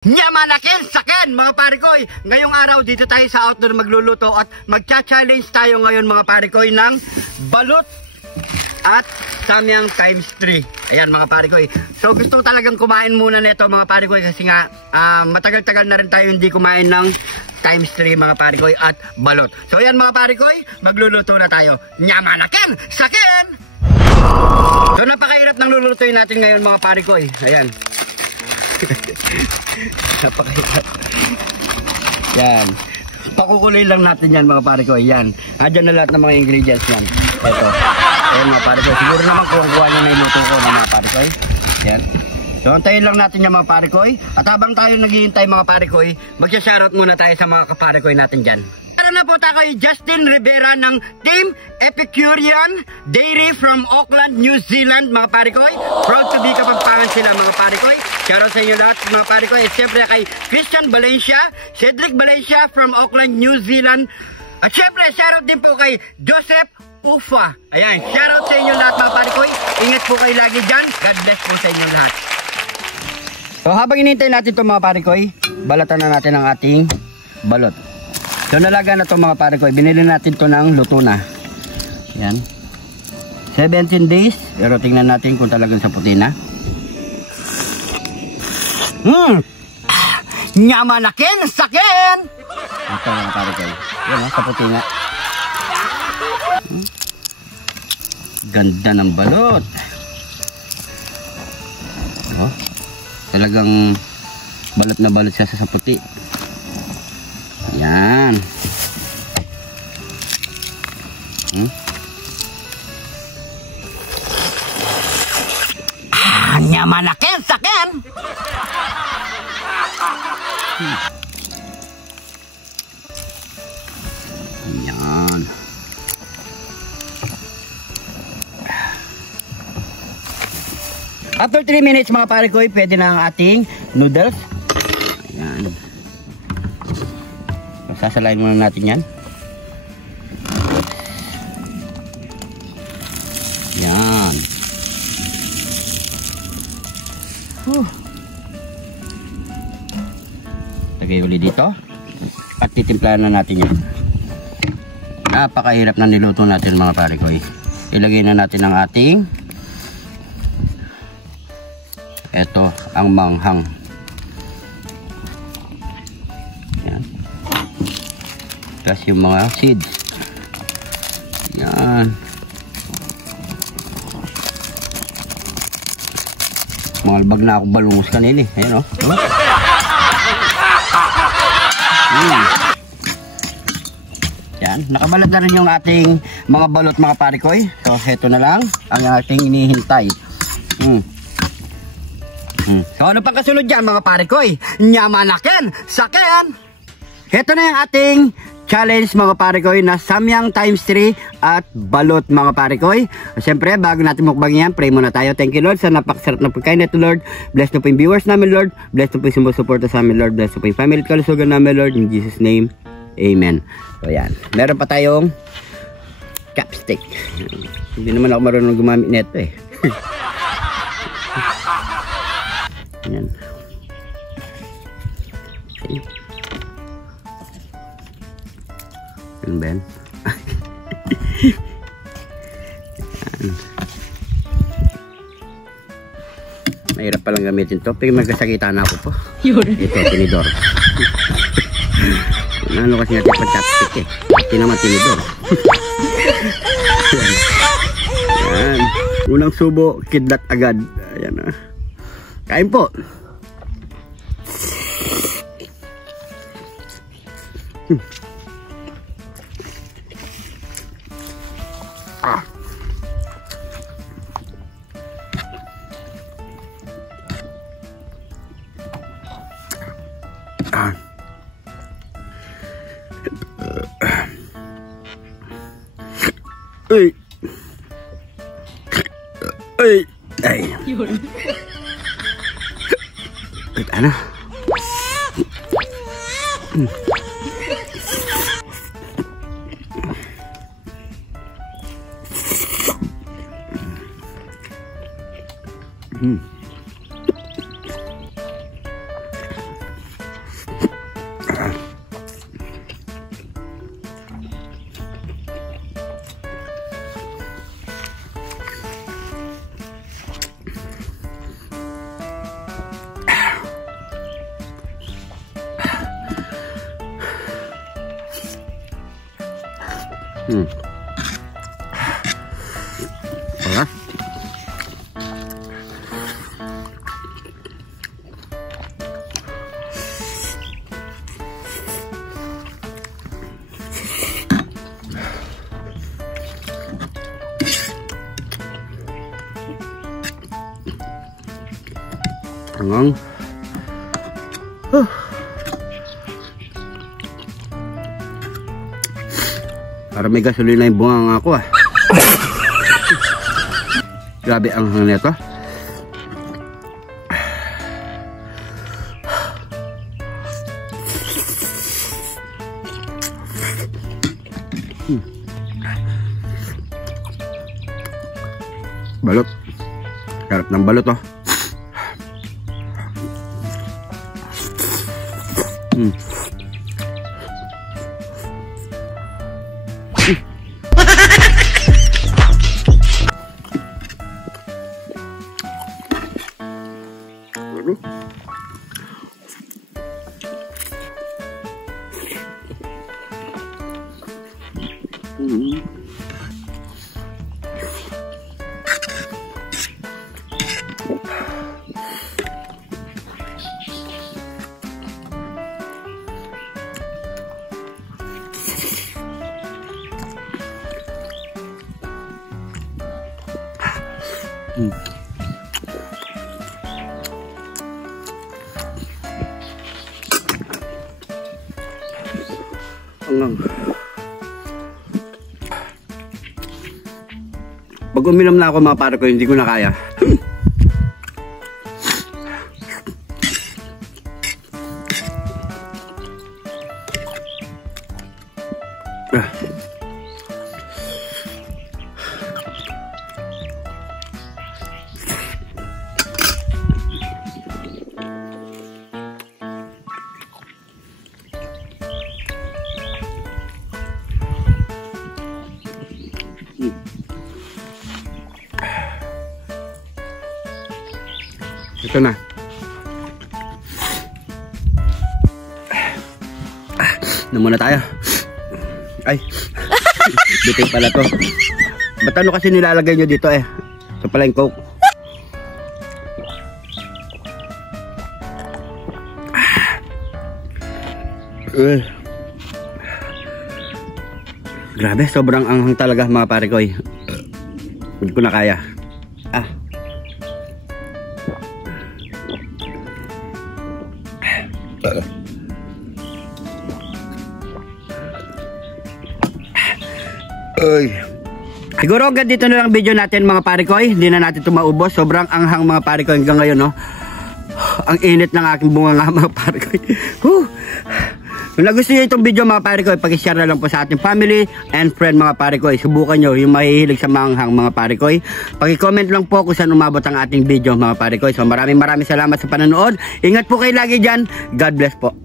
Nyamanakin sakin mga parikoy. Ngayong araw dito tayo sa outdoor magluluto at magcha-challenge tayo ngayon mga parikoy ng balot at samyang times 3. Ayan mga parikoy. So gusto ko talagang kumain muna nito mga parikoy kasi nga matagal-tagal na rin tayo hindi kumain ng times 3 mga parikoy at balot. So ayan mga parikoy, magluluto na tayo. Nyamanakin sakin. So napakahirap ng lulutuin natin ngayon mga parikoy. Ayan. Napakahirap. Yan. Pakukuloy lang natin yan mga parikoy. Yan. Adyan na lahat ng mga ingredients yan. Ito. Ayan mga parikoy. Siguro naman kuha niya na iluto ko mga parikoy. Yan. So antayin lang natin yan mga parikoy. At habang tayo naghihintay mga parikoy, magsha-shoutout muna tayo sa mga kaparikoy natin dyan. Tara na po tayo kay Justin Rivera ng Team Epicurean Dairy from Auckland, New Zealand mga parikoy. Proud to be kapagpangan sila mga parikoy. Shoutout sa inyo lahat mga parikoy. At syempre kay Christian Valencia, Cedric Valencia from Auckland, New Zealand. At syempre shoutout din po kay Joseph Ufa. Ayan, shoutout sa inyo lahat mga parikoy. Ingat po kayo lagi dyan. God bless po sa inyo lahat. So habang inintay natin ito mga parikoy, balatan na natin ang ating balot. So nalaga na ito mga parikoy, binili natin ito ng luto na. Yan. 17 days, pero tingnan natin kung talagang sa puti na. Nyamanakin sakin! Ito mga parikoy. Yan sa puti nga. Ganda ng balot. Oh, talagang balot na balot siya sa puti. Yan. Nyamanakin sakin. Yan. After 3 minutes mga parikoy, pwede na ang ating noodles. Ayan. Sasalain muna natin yan. Yan. Lagay ulit dito. At titimplahan na natin yan. Napakahirap na niluto natin mga parikoy. Ilagay na natin ang ating eto ang manghang. Tapos yung mga seeds. Yan. Mga albag na ako balungos kanina eh. Ayan o. Yan. Nakabalat na rin yung ating mga balot mga parikoy. So heto na lang ang ating inihintay. So ano pang kasunod dyan mga parikoy? Nyamanakin sakin! Heto na yung ating challenge mga parikoy na samyang times 3 at balot mga parikoy. Siyempre bago natin mukbang yan, pray muna tayo. Thank you Lord sa napakasarap na pagkain nito Lord. Bless na po yung viewers namin Lord. Bless na po yung sumusuporta sa amin Lord. Bless na po yung family at kalusugan namin Lord. In Jesus name, Amen. So yan. Meron pa tayong chopstick. Hindi naman ako marunong gumamit nito eh. Yan. Okay. Yan ba yan? Mahirap palang gamitin to. Pero magkasakita na ako po. Ito, tinidor. Ano kasi natin pag chopstick eh. Ito naman tinidor. Yan. Yan. Unang subo, kidlat agad. Ayan ah. Kain po. Ay. Ay. Ay. Ano? Wala. Hanggang para may gasolina yung bunga ako ah. Grabe ang hanggang nito. Balot. Sarap ng balot oh. Pag uminom na ako mga pare ko, hindi ko na kaya. Ito na. Muna tayo. Ay. Bitin pala to. Ba't ano kasi nilalagay nyo dito eh? Ito pala yung Coke. Grabe, sobrang anghang talaga mga pare ko eh. Hindi ko na kaya. Siguro hanggang dito na lang video natin mga pare ko. Hindi na natin ito maubos. Sobrang anghang mga pare ko hanggang ngayon no. Ang init ng aking bunga nga mga pare ko. Kung nagustuhan nyo itong video mga pare ko, pag-share na lang po sa ating family and friend mga pare ko. Subukan nyo yung mahihilig sa manghang mga pare ko. Pag-comment lang po kung saan umabot ang ating video mga pare ko. So maraming salamat sa panonood. Ingat po kayo lagi dyan. God bless po.